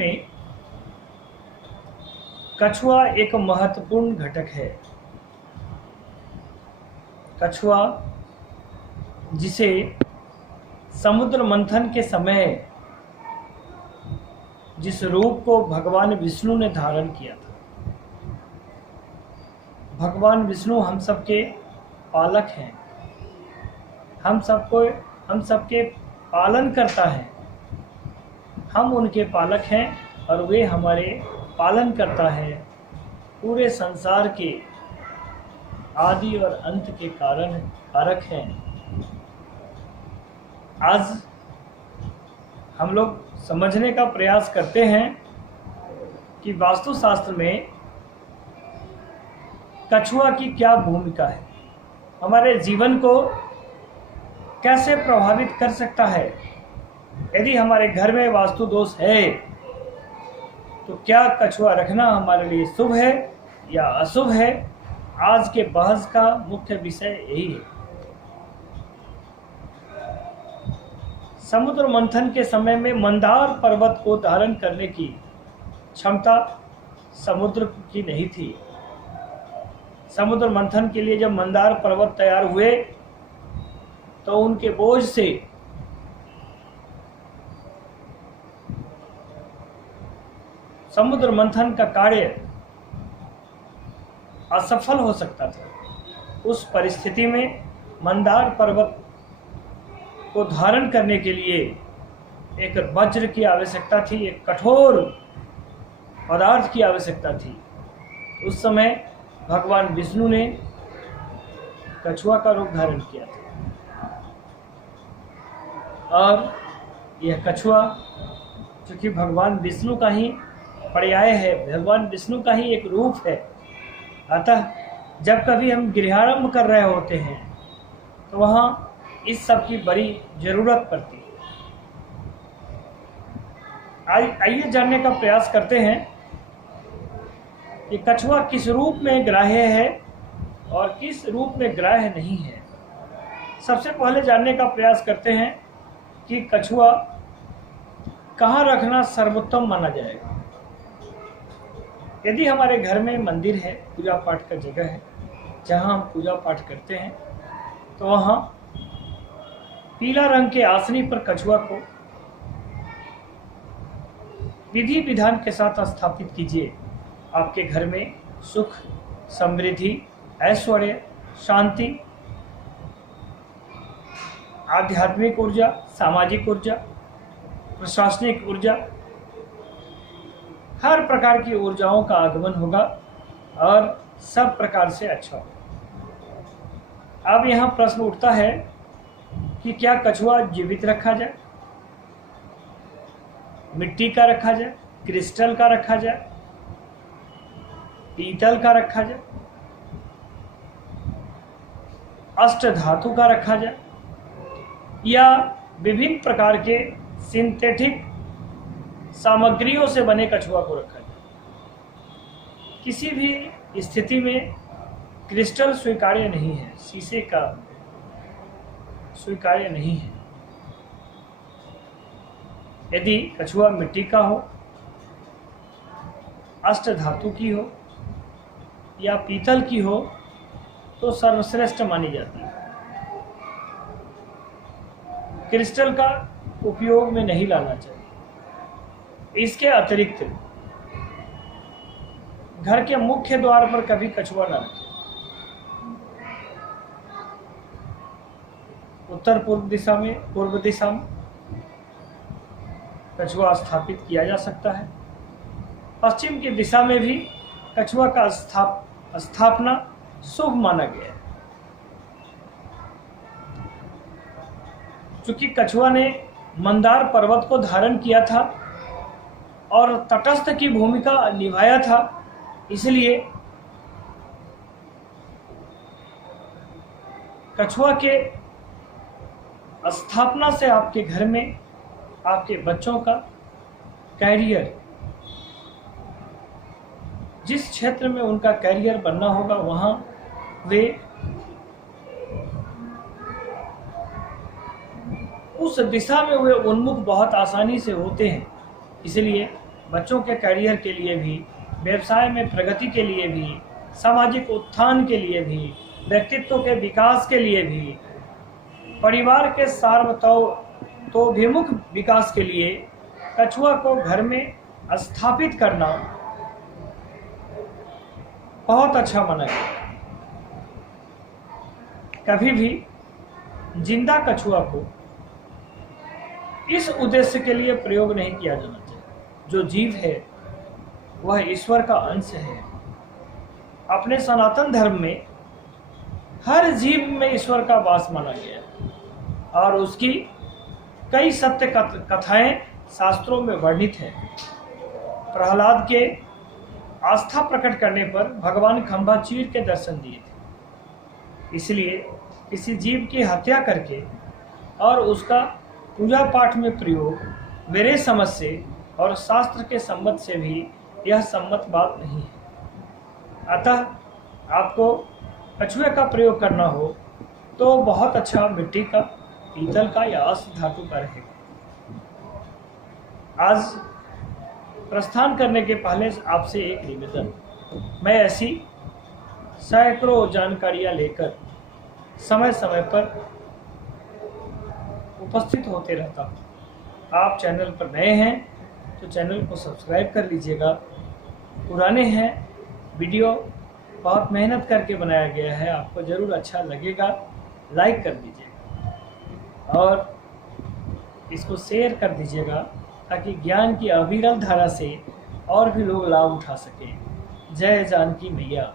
में कछुआ एक महत्वपूर्ण घटक है। कछुआ जिसे समुद्र मंथन के समय जिस रूप को भगवान विष्णु ने धारण किया था। भगवान विष्णु हम सबके पालक हैं, हम सबके पालन करता है। हम उनके पालक हैं और वे हमारे पालन करता है। पूरे संसार के आदि और अंत के कारक हैं। आज हम लोग समझने का प्रयास करते हैं कि वास्तुशास्त्र में कछुआ की क्या भूमिका है, हमारे जीवन को कैसे प्रभावित कर सकता है। यदि हमारे घर में वास्तु दोष है तो क्या कछुआ रखना हमारे लिए शुभ है या अशुभ है। आज के बहस का मुख्य विषय यही है। समुद्र मंथन के समय में मंदार पर्वत को धारण करने की क्षमता समुद्र की नहीं थी। समुद्र मंथन के लिए जब मंदार पर्वत तैयार हुए तो उनके बोझ से समुद्र मंथन का कार्य असफल हो सकता था। उस परिस्थिति में मंदार पर्वत को धारण करने के लिए एक वज्र की आवश्यकता थी, एक कठोर पदार्थ की आवश्यकता थी। उस समय भगवान विष्णु ने कछुआ का रूप धारण किया था और यह कछुआ चूंकि भगवान विष्णु का ही पर्याय है, भगवान विष्णु का ही एक रूप है। अतः जब कभी हम गृहारंभ कर रहे होते हैं तो वहाँ इस सब की बड़ी जरूरत पड़ती है। आइए जानने का प्रयास करते हैं कि कछुआ किस रूप में ग्राह्य है और किस रूप में ग्राह्य नहीं है। सबसे पहले जानने का प्रयास करते हैं कि कछुआ कहाँ रखना सर्वोत्तम माना जाएगा। यदि हमारे घर में मंदिर है, पूजा पाठ का जगह है जहाँ हम पूजा पाठ करते हैं, तो वहाँ पीला रंग के आसनी पर कछुआ को विधि विधान के साथ स्थापित कीजिए। आपके घर में सुख, समृद्धि, ऐश्वर्य, शांति, आध्यात्मिक ऊर्जा, सामाजिक ऊर्जा, प्रशासनिक ऊर्जा, हर प्रकार की ऊर्जाओं का आगमन होगा और सब प्रकार से अच्छा होगा। अब यहाँ प्रश्न उठता है कि क्या कछुआ जीवित रखा जाए, मिट्टी का रखा जाए, क्रिस्टल का रखा जाए, पीतल का रखा जाए, अष्ट धातु का रखा जाए या विभिन्न प्रकार के सिंथेटिक सामग्रियों से बने कछुआ को रखा जाए। किसी भी स्थिति में क्रिस्टल स्वीकार्य नहीं है, शीशे का स्वीकार्य नहीं है। यदि कछुआ मिट्टी का हो, अष्ट धातु की हो या पीतल की हो तो सर्वश्रेष्ठ मानी जाती है। क्रिस्टल का उपयोग में नहीं लाना चाहिए। इसके अतिरिक्त घर के मुख्य द्वार पर कभी कछुआ न रखें। उत्तर पूर्व दिशा में कछुआ स्थापित किया जा सकता है। पश्चिम की दिशा में भी कछुआ का स्थापना शुभ माना गया है। चूंकि कछुआ ने मंदार पर्वत को धारण किया था और तटस्थ की भूमिका निभाया था, इसलिए कछुआ के स्थापना से आपके घर में आपके बच्चों का कैरियर, जिस क्षेत्र में उनका कैरियर बनना होगा वहाँ वे उस दिशा में वे उन्मुख बहुत आसानी से होते हैं। इसलिए बच्चों के करियर के लिए भी, व्यवसाय में प्रगति के लिए भी, सामाजिक उत्थान के लिए भी, व्यक्तित्व के विकास के लिए भी, परिवार के सार्वभौमिक विकास के लिए कछुआ को घर में स्थापित करना बहुत अच्छा माना गया। कभी भी जिंदा कछुआ को इस उद्देश्य के लिए प्रयोग नहीं किया जाना चाहिए। जो जीव है वह ईश्वर का अंश है। अपने सनातन धर्म में हर जीव में ईश्वर का वास माना गया है और उसकी कई सत्य कथाएं शास्त्रों में वर्णित हैं। प्रहलाद के आस्था प्रकट करने पर भगवान खंभाचीर के दर्शन दिए थे। इसलिए किसी जीव की हत्या करके और उसका पूजा पाठ में प्रयोग मेरे समझ से और शास्त्र के सम्मत से भी यह सम्मत बात नहीं है। अतः आपको कछुए का प्रयोग करना हो तो बहुत अच्छा मिट्टी का, पीतल का या अष्ट धातु का रहेगा। आज प्रस्थान करने के पहले आपसे एक निवेदन, मैं ऐसी सैकड़ों जानकारियां लेकर समय समय पर उपस्थित होते रहता हूँ। आप चैनल पर नए हैं तो चैनल को सब्सक्राइब कर लीजिएगा। पुराने हैं, वीडियो बहुत मेहनत करके बनाया गया है, आपको ज़रूर अच्छा लगेगा, लाइक कर दीजिएगा और इसको शेयर कर दीजिएगा ताकि ज्ञान की अविरल धारा से और भी लोग लाभ उठा सकें। जय जानकी मैया।